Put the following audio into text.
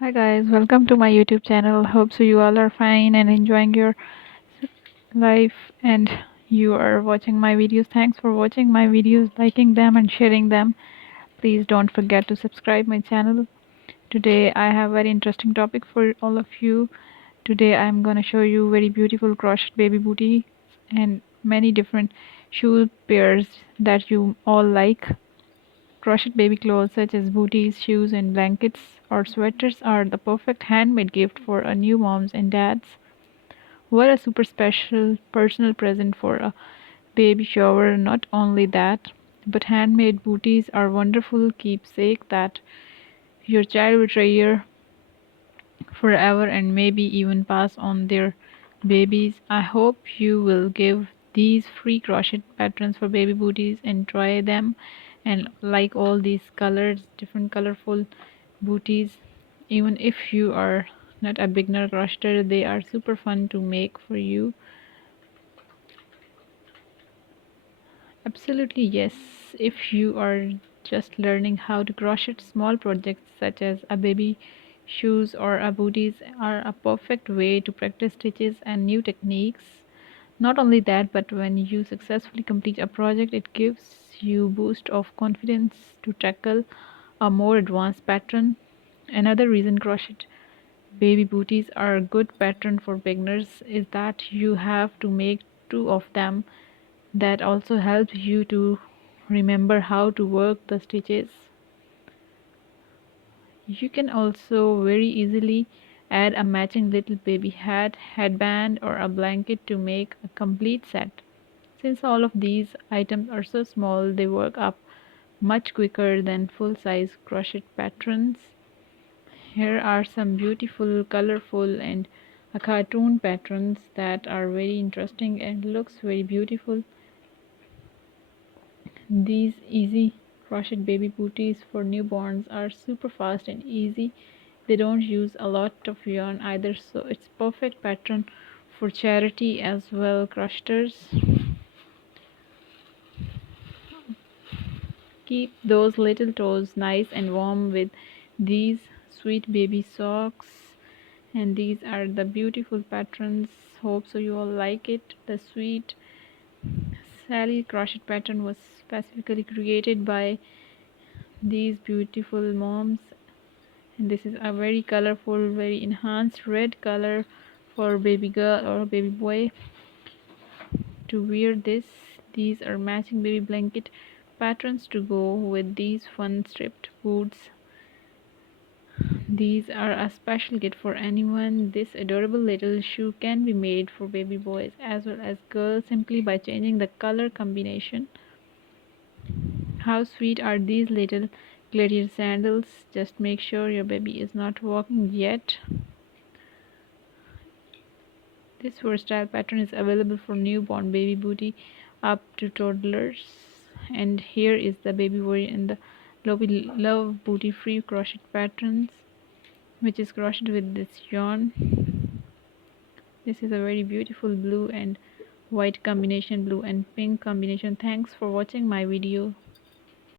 Hi guys, welcome to my YouTube channel. Hope so you all are fine and enjoying your life and you are watching my videos. Thanks for watching my videos, liking them and sharing them. Please don't forget to subscribe my channel. Today I have very interesting topic for all of you. Today I'm gonna show you very beautiful crochet baby booty and many different shoe pairs that you all like. Crochet baby clothes such as booties, shoes, and blankets or sweaters are the perfect handmade gift for a new moms and dads. What a super special personal present for a baby shower. Not only that, but handmade booties are wonderful keepsake that your child will treasure forever and maybe even pass on their babies. I hope you will give these free crochet patterns for baby booties and try them and like all these colors, different colorful booties. Even if you are not a beginner crocheter, they are super fun to make for you. Absolutely, yes. If you are just learning how to crochet, small projects such as a baby shoes or a booties are a perfect way to practice stitches and new techniques. Not only that, but when you successfully complete a project, it gives you boost of confidence to tackle a more advanced pattern. Another reason crochet baby booties are a good pattern for beginners is that you have to make two of them. That also helps you to remember how to work the stitches. You can also very easily add a matching little baby hat, headband or a blanket to make a complete set. Since all of these items are so small, they work up much quicker than full-size crochet patterns. Here are some beautiful, colorful and a cartoon patterns that are very interesting and looks very beautiful. These easy crochet baby booties for newborns are super fast and easy. They don't use a lot of yarn either, so it's perfect pattern for charity as well. Crocheters, keep those little toes nice and warm with these sweet baby socks. And these are the beautiful patterns. Hope so you all like it. The sweet Sally crochet pattern was specifically created by these beautiful moms, and this is a very colorful, very enhanced red color for baby girl or baby boy to wear this. These are matching baby blanket patterns to go with these fun stripped boots. These are a special gift for anyone. This adorable little shoe can be made for baby boys as well as girls simply by changing the color combination. How sweet are these little glitter sandals? Just make sure your baby is not walking yet. This versatile pattern is available for newborn baby booty up to toddlers. And here is the baby warrior in the love booty free crochet patterns, which is crocheted with this yarn. This is a very beautiful blue and white combination, blue and pink combination. Thanks for watching my video.